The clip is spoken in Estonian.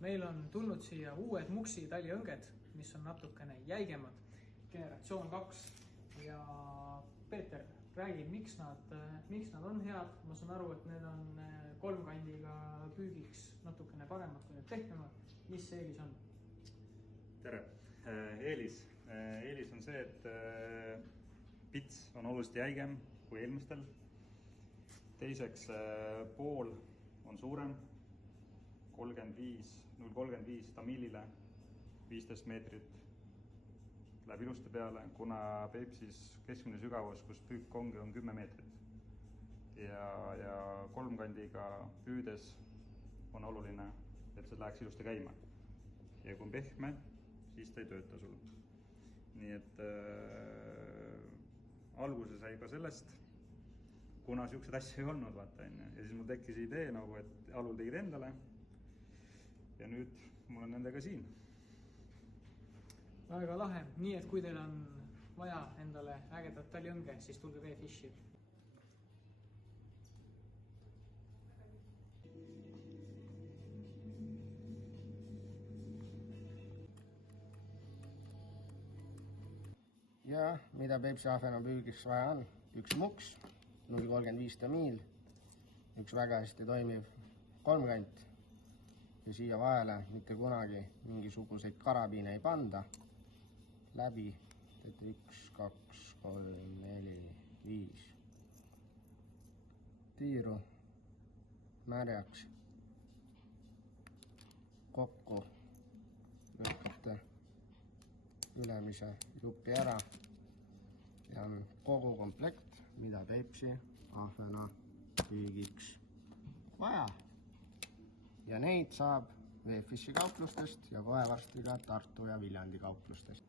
meil on tulnud siia uued Muksi taliõnged, mis on natukene jäigemad, generatsioon 2 ja Peeter, räägi, miks nad on head. Ma saan aru, et need on kolmkandiga püügiks natukene paremad kui need pehmemad. Mis see eelis on? Tere! Eelis on see, et pits on oluliselt jäigem kui eelmistel. Teiseks, pool on suurem, 0,35 tamiilile, 15 meetrit läheb ilusti peale, kuna Peipsis keskmine sügavus, kus püük ongi, on 10 meetrit. Ja kolmkandiga püüdes on oluline, et see läheks ilusti käima. Ja kui on pehme, siis ta ei tööta sul. Nii et alguse sai ka sellest, kuna siuksed asja ei olnud, vaata. Ja siis mul tekkis idee, et alul tegid endale. Ja nüüd mul on nendega siin. Väga lahe. Nii et kui teil on vaja endale ägedat taliõnge, siis tulge V-Fishi. Ja mida Peipsi ahvena püügiks vaja on? Üks muks, 0,35 tamiil, üks väga hästi toimiv kolmkant ja siia vahele mitte kunagi mingisuguseid karabiine ei panda. Läbi teete 1, 2, 3, 4, 5 tiiru märjaks kokku, lõpete ülemise jupi ära ja on kogu komplekt, mida Peipsi ahvena püügiks vaja. Ja neid saab V-Fishi kauplustest ja kohe varsti ka Tartu ja Viljandi kauplustest.